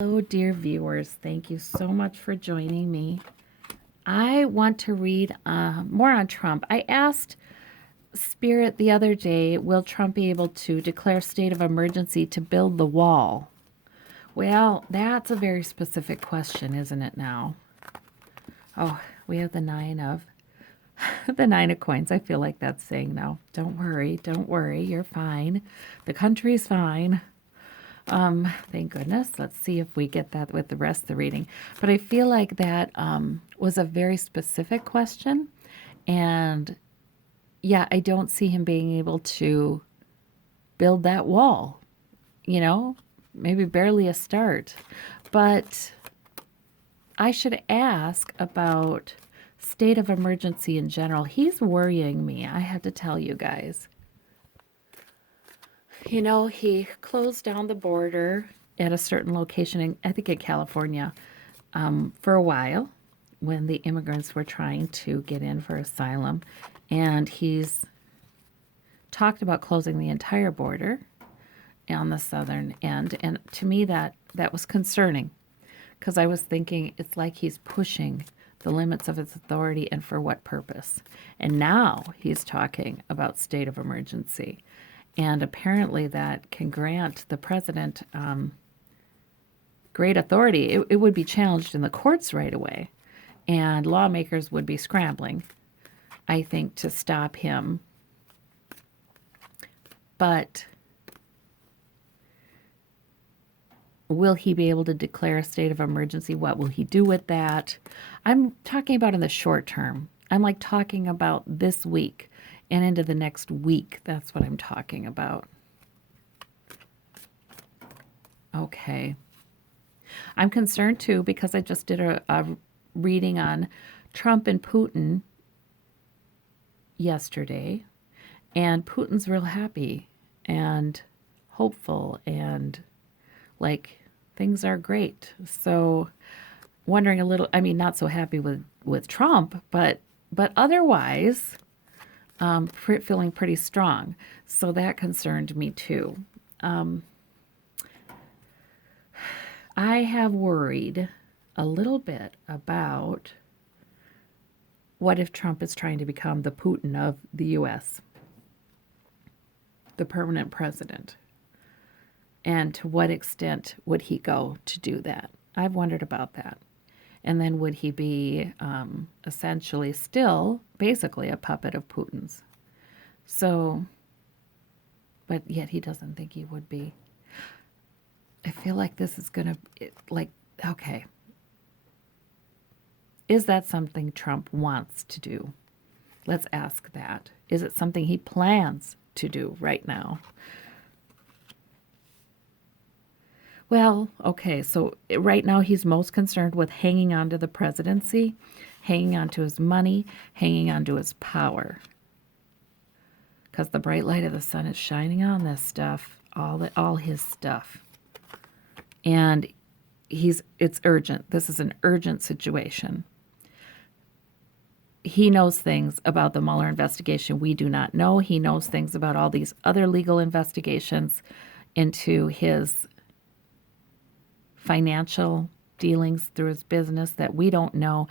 Hello, dear viewers. Thank you so much for joining me. I want to read more on Trump. I asked Spirit the other day, will Trump be able to declare state of emergency to build the wall? Well, that's a very specific question, isn't it now? Oh, we have the nine of the nine of coins. I feel like that's saying no. Don't worry, you're fine. The country's fine. Thank goodness. Let's see if we get that with the rest of the reading. But I feel like that was a very specific question. And yeah, I don't see him being able to build that wall, maybe barely a start. But I should ask about state of emergency in general. He's worrying me, I have to tell you guys. He closed down the border at a certain location, I think in California, for a while when the immigrants were trying to get in for asylum. And he's talked about closing the entire border on the southern end. And to me, that was concerning because I was thinking it's like he's pushing the limits of his authority and for what purpose. And now he's talking about state of emergency. And apparently that can grant the president great authority. It would be challenged in the courts right away. And lawmakers would be scrambling, I think, to stop him. But will he be able to declare a state of emergency? What will he do with that? I'm talking about in the short term. I'm like talking about this week and into the next week. That's what I'm talking about. Okay. I'm concerned too because I just did a reading on Trump and Putin yesterday. And Putin's real happy and hopeful and like things are great. So wondering a little, I mean, not so happy with Trump, but otherwise feeling pretty strong. So that concerned me too. I have worried a little bit about what if Trump is trying to become the Putin of the U.S., the permanent president, and to what extent would he go to do that? I've wondered about that. And then would he be essentially still basically a puppet of Putin's? So, but yet he doesn't think he would be. I feel like this is going to, okay. Is that something Trump wants to do? Let's ask that. Is it something he plans to do right now? Well, okay, so right now he's most concerned with hanging on to the presidency, hanging on to his money, hanging on to his power. Because the bright light of the sun is shining on this stuff, all his stuff. And it's urgent. This is an urgent situation. He knows things about the Mueller investigation we do not know. He knows things about all these other legal investigations into his financial dealings through his business that we don't know.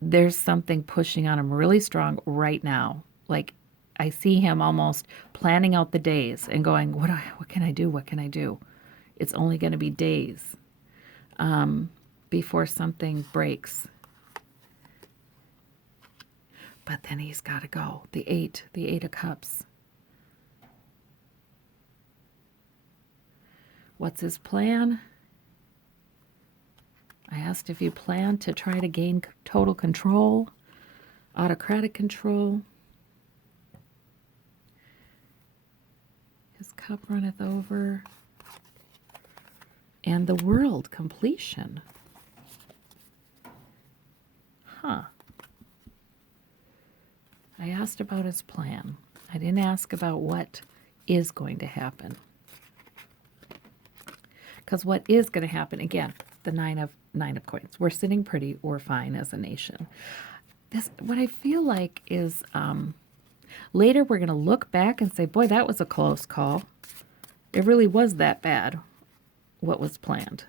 There's something pushing on him really strong right now. Like I see him almost planning out the days and going, what can I do? What can I do? It's only going to be days before something breaks. But then he's got to go. The eight of cups. What's his plan? I asked if you plan to try to gain total control, autocratic control. His cup runneth over. And the world completion. Huh. I asked about his plan. I didn't ask about what is going to happen. Because what is going to happen, again, the nine of coins. We're sitting pretty, we're fine as a nation. What I feel like is later we're going to look back and say, boy, that was a close call. It really was that bad, what was planned.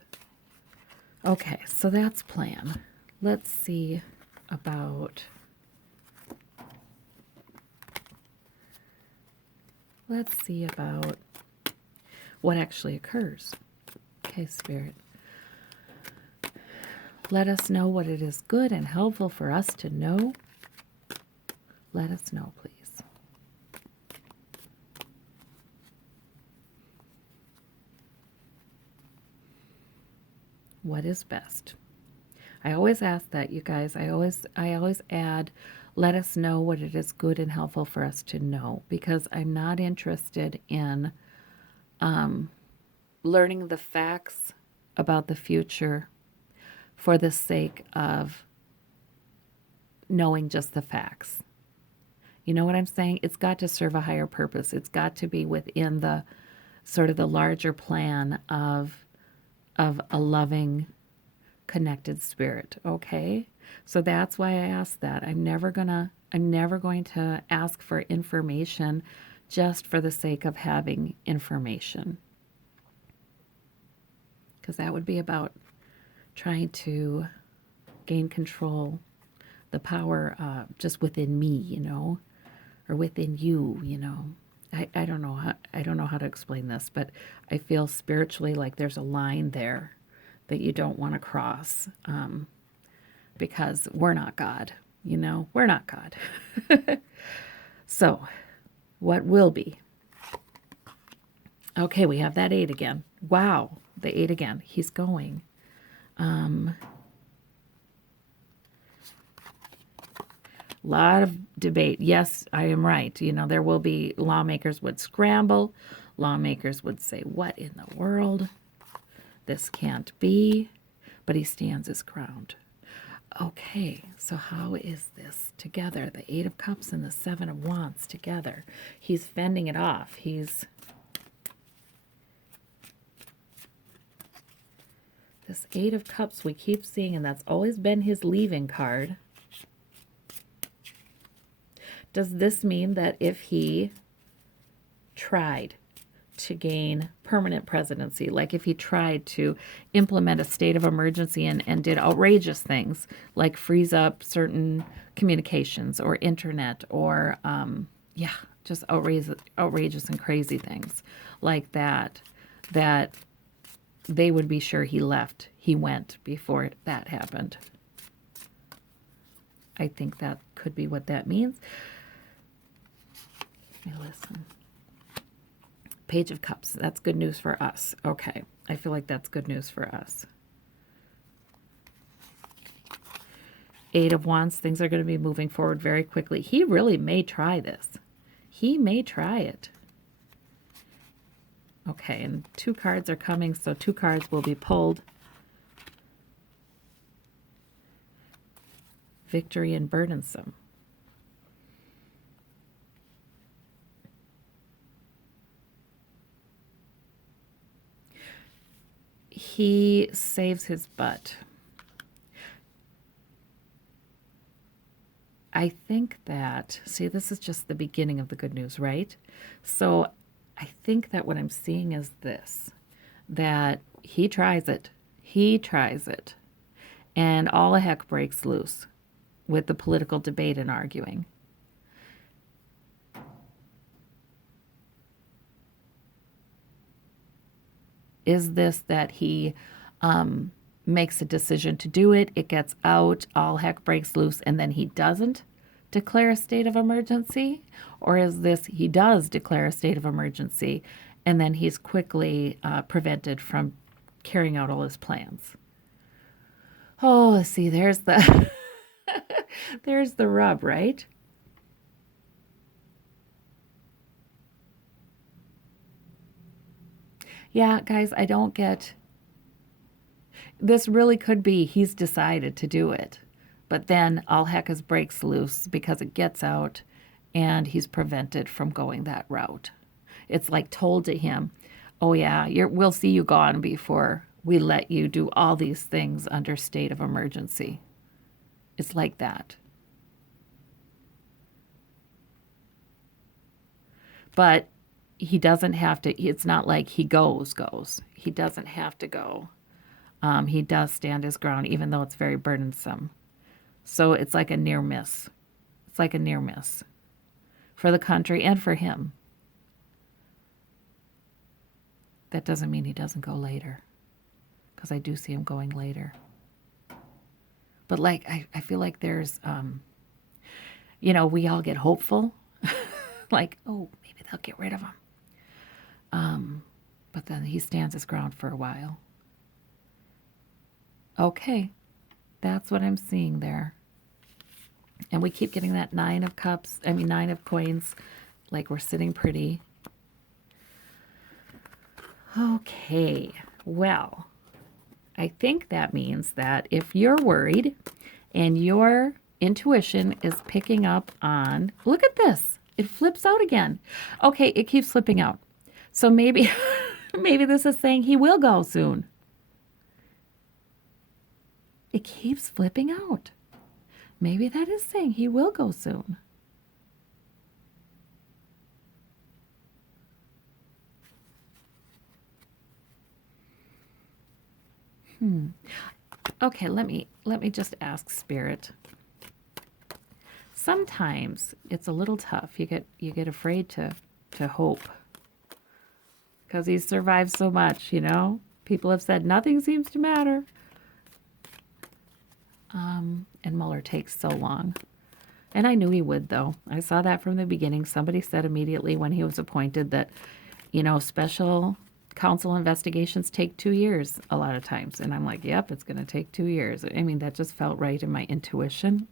Okay, so that's plan. Let's see about what actually occurs. Okay, Spirit. Let us know what it is good and helpful for us to know. Let us know, please. What is best? I always ask that, you guys. I always add, let us know what it is good and helpful for us to know, because I'm not interested in learning the facts about the future for the sake of knowing just the facts. You know what I'm saying? It's got to serve a higher purpose. It's got to be within the sort of the larger plan of a loving, connected spirit. Okay? So that's why I asked that. I'm never going to ask for information just for the sake of having information. Because that would be about trying to gain control, the power just within me, or within you, I don't know how to explain this, but I feel spiritually like there's a line there that you don't want to cross, because we're not God, we're not God. So, what will be? Okay, we have that 8 again. Wow, the 8 again. He's going. Lot of debate. Yes, I am right. There will be, lawmakers would scramble. Lawmakers would say, what in the world? This can't be. But he stands his ground. Okay, so how is this together? The 8 of Cups and the 7 of Wands together. He's fending it off. This 8 of Cups we keep seeing, and that's always been his leaving card. Does this mean that if he tried to gain permanent presidency, like if he tried to implement a state of emergency and did outrageous things, like freeze up certain communications or internet or, just outrageous and crazy things like that they would be sure he went before that happened. I think that could be what that means. Let me listen. Page of Cups. That's good news for us. Okay. I feel like that's good news for us. 8 of Wands. Things are going to be moving forward very quickly. He really may try this. He may try it. Okay. And 2 cards are coming, so 2 cards will be pulled. Victory and burdensome. He saves his butt. I think that, see, this is just the beginning of the good news, right? So I think that what I'm seeing is this, that he tries it. He tries it. And all the heck breaks loose with the political debate and arguing. Is this that he makes a decision to do it, it gets out, all heck breaks loose, and then he doesn't declare a state of emergency? Or is this he does declare a state of emergency and then he's quickly prevented from carrying out all his plans? Oh, see, there's the there's the rub, right? Yeah, guys, I don't get, this really could be he's decided to do it, but then all heck is breaks loose because it gets out and he's prevented from going that route. It's like told to him, oh yeah, we'll see you gone before we let you do all these things under state of emergency. It's like that. But he doesn't have to, it's not like he goes. He doesn't have to go. He does stand his ground, even though it's very burdensome. So it's like a near miss. It's like a near miss for the country and for him. That doesn't mean he doesn't go later, because I do see him going later. But like, I feel like there's, we all get hopeful. Like, oh, maybe they'll get rid of him. But then he stands his ground for a while. Okay, that's what I'm seeing there. And we keep getting that nine of coins, like we're sitting pretty. Okay, well, I think that means that if you're worried and your intuition is picking up on, look at this, it flips out again. Okay, it keeps flipping out. So maybe, maybe this is saying he will go soon. It keeps flipping out. Maybe that is saying he will go soon. Okay, let me just ask Spirit. Sometimes it's a little tough. You get afraid to hope, because he's survived so much, People have said nothing seems to matter. And Mueller takes so long. And I knew he would, though. I saw that from the beginning. Somebody said immediately when he was appointed that, special counsel investigations take 2 years a lot of times. And I'm like, yep, it's going to take 2 years. I mean, that just felt right in my intuition.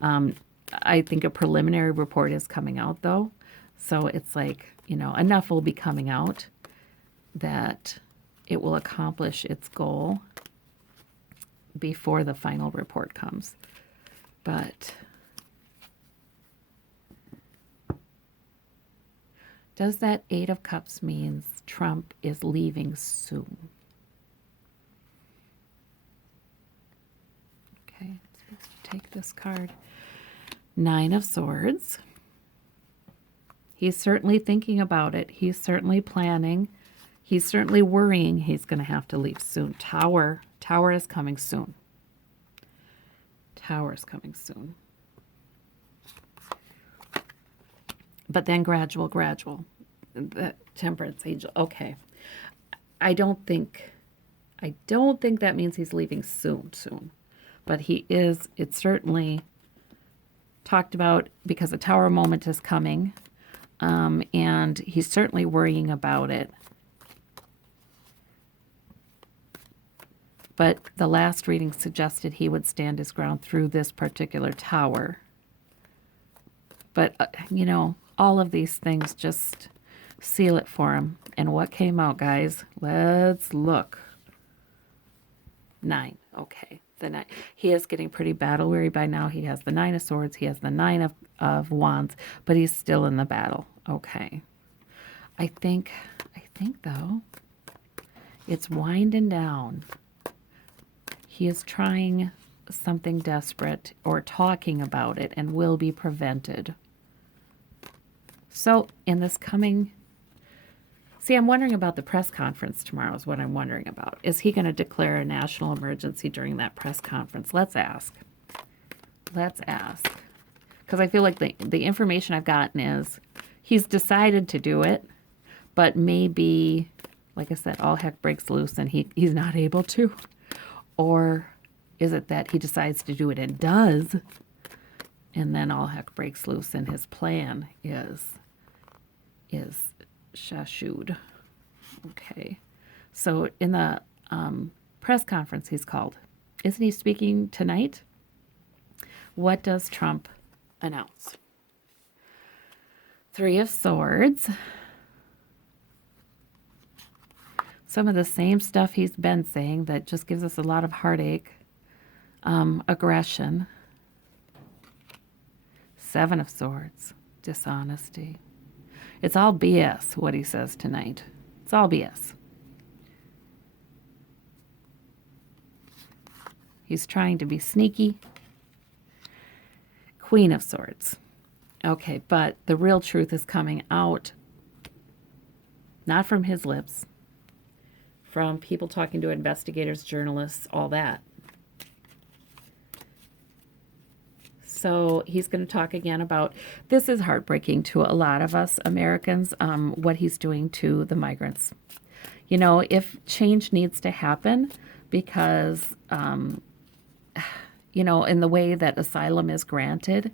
I think a preliminary report is coming out, though. So it's like, enough will be coming out that it will accomplish its goal before the final report comes. But does that Eight of Cups means Trump is leaving soon? Okay, let's take this card. Nine of Swords. He's certainly thinking about it. He's certainly planning. He's certainly worrying he's going to have to leave soon. Tower is coming soon. Tower is coming soon. But then gradual. The Temperance angel. Okay. I don't think that means he's leaving soon. But it's certainly talked about because a Tower moment is coming. And he's certainly worrying about it. But the last reading suggested he would stand his ground through this particular Tower. But, all of these things just seal it for him. And what came out, guys? Let's look. 9. Okay. The 9. He is getting pretty battle weary by now. He has the 9 of Swords. He has the 9 of Wands. But he's still in the battle. Okay. I think, though, it's winding down. He is trying something desperate or talking about it and will be prevented. So in this coming, I'm wondering about the press conference tomorrow is what I'm wondering about. Is he going to declare a national emergency during that press conference? Let's ask. Because I feel like the information I've gotten is he's decided to do it, but maybe, like I said, all heck breaks loose and he's not able to. Or is it that he decides to do it and does, and then all heck breaks loose and his plan is shashooed? Okay. So in the press conference he's called, isn't he speaking tonight? What does Trump announce? 3 of Swords. Some of the same stuff he's been saying that just gives us a lot of heartache. Aggression. 7 of Swords. Dishonesty. It's all BS, what he says tonight. It's all BS. He's trying to be sneaky. Queen of Swords. Okay, but the real truth is coming out, not from his lips, from people talking to investigators, journalists, all that. So he's going to talk again about, this is heartbreaking to a lot of us Americans, what he's doing to the migrants. You know, if change needs to happen because, you know, in the way that asylum is granted,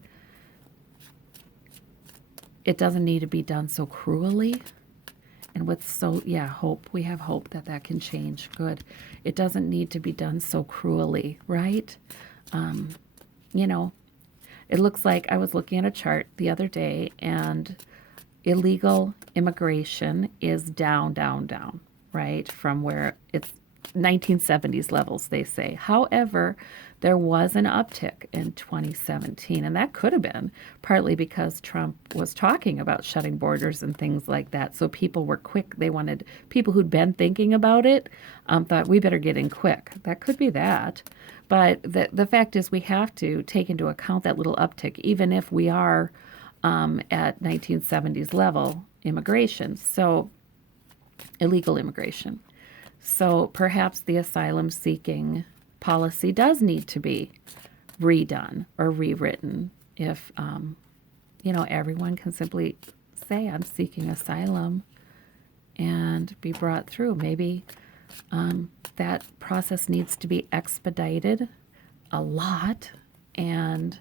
it doesn't need to be done so cruelly. And with hope, we have hope that that can change. Good. It doesn't need to be done so cruelly, right? You know, it looks like I was looking at a chart the other day, and illegal immigration is down, down, down, right? From where it's 1970s levels, they say. However, there was an uptick in 2017, and that could have been partly because Trump was talking about shutting borders and things like that. So people were quick. They wanted, people who'd been thinking about it thought, we better get in quick. That could be that. But the fact is, we have to take into account that little uptick, even if we are at 1970s level immigration. So illegal immigration. So perhaps the asylum seeking policy does need to be redone or rewritten if, you know, everyone can simply say, I'm seeking asylum and be brought through. Maybe that process needs to be expedited a lot, and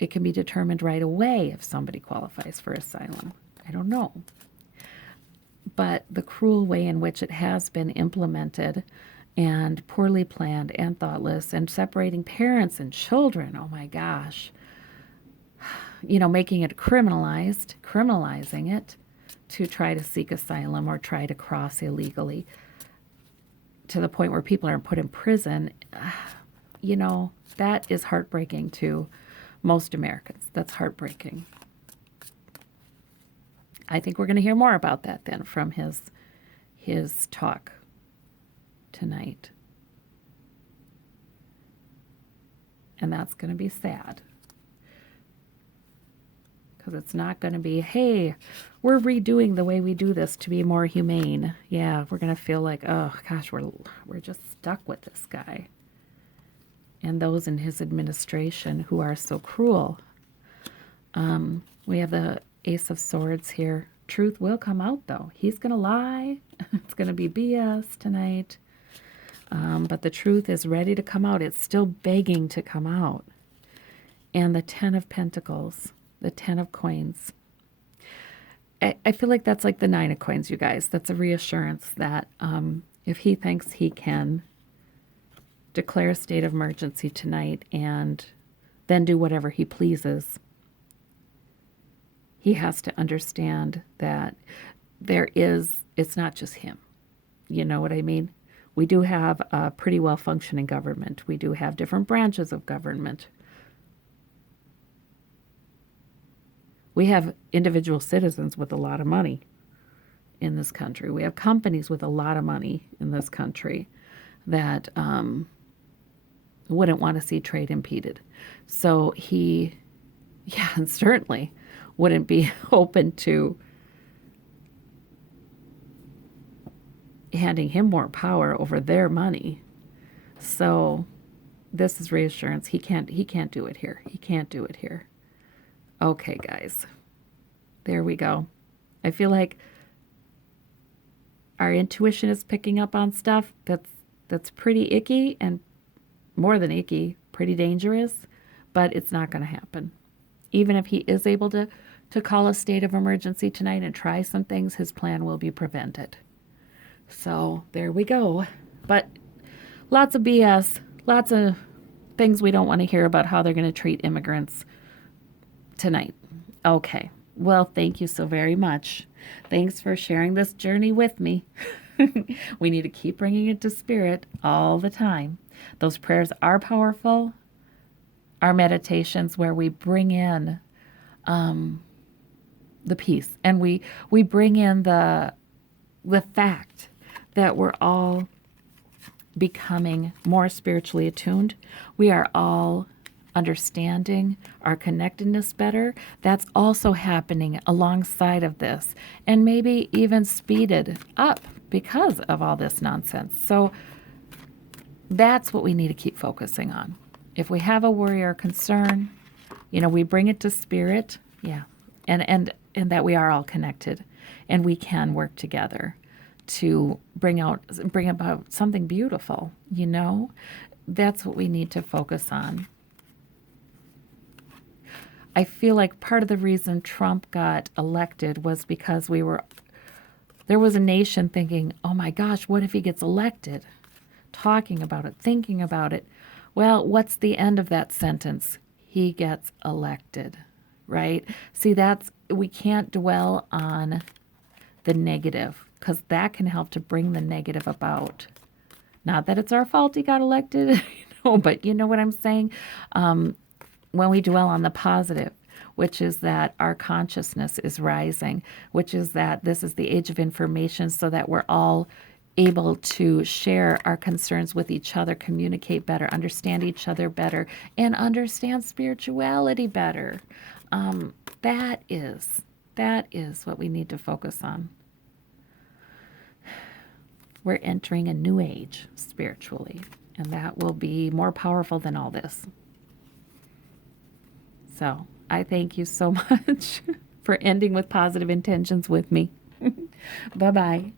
it can be determined right away if somebody qualifies for asylum. I don't know. But the cruel way in which it has been implemented and poorly planned and thoughtless and separating parents and children, oh my gosh, you know, making it criminalizing it to try to seek asylum or try to cross illegally to the point where people are put in prison, you know, that is heartbreaking to most Americans. That's heartbreaking. I think we're going to hear more about that then from his talk tonight. And that's going to be sad. Because it's not going to be, hey, we're redoing the way we do this to be more humane. Yeah, we're going to feel like, oh gosh, we're just stuck with this guy. And those in his administration who are so cruel. We have the Ace of Swords here. Truth will come out, though. He's going to lie. It's going to be BS tonight. But the truth is ready to come out. It's still begging to come out. And the 10 of Pentacles, the 10 of Coins. I feel like that's like the 9 of Coins, you guys. That's a reassurance that if he thinks he can declare a state of emergency tonight and then do whatever he pleases, he has to understand that it's not just him. You know what I mean? We do have a pretty well-functioning government. We do have different branches of government. We have individual citizens with a lot of money in this country. We have companies with a lot of money in this country that wouldn't want to see trade impeded. So and certainly wouldn't be open to handing him more power over their money. So this is reassurance. He can't do it here. He can't do it here. Okay, guys. There we go. I feel like our intuition is picking up on stuff that's pretty icky, and more than icky, pretty dangerous, but it's not going to happen. Even if he is able to call a state of emergency tonight and try some things, his plan will be prevented. So there we go. But lots of BS, lots of things we don't want to hear about how they're going to treat immigrants tonight. Okay. Well, thank you so very much. Thanks for sharing this journey with me. We need to keep bringing it to spirit all the time. Those prayers are powerful. Our meditations where we bring in the peace, and we bring in the fact that we're all becoming more spiritually attuned. We are all understanding our connectedness better. That's also happening alongside of this, and maybe even speeded up because of all this nonsense. So that's what we need to keep focusing on. If we have a worry or concern, we bring it to spirit. Yeah. And that we are all connected and we can work together to bring about something beautiful. That's what we need to focus on. I feel like part of the reason Trump got elected was because there was a nation thinking, oh my gosh, what if he gets elected? Talking about it, thinking about it. Well, what's the end of that sentence? He gets elected, right? See, we can't dwell on the negative, because that can help to bring the negative about. Not that it's our fault he got elected, but you know what I'm saying? When we dwell on the positive, which is that our consciousness is rising, which is that this is the age of information, so that we're all able to share our concerns with each other, communicate better, understand each other better, and understand spirituality better. That is what we need to focus on. We're entering a new age spiritually, and that will be more powerful than all this. So I thank you so much for ending with positive intentions with me. Bye-bye.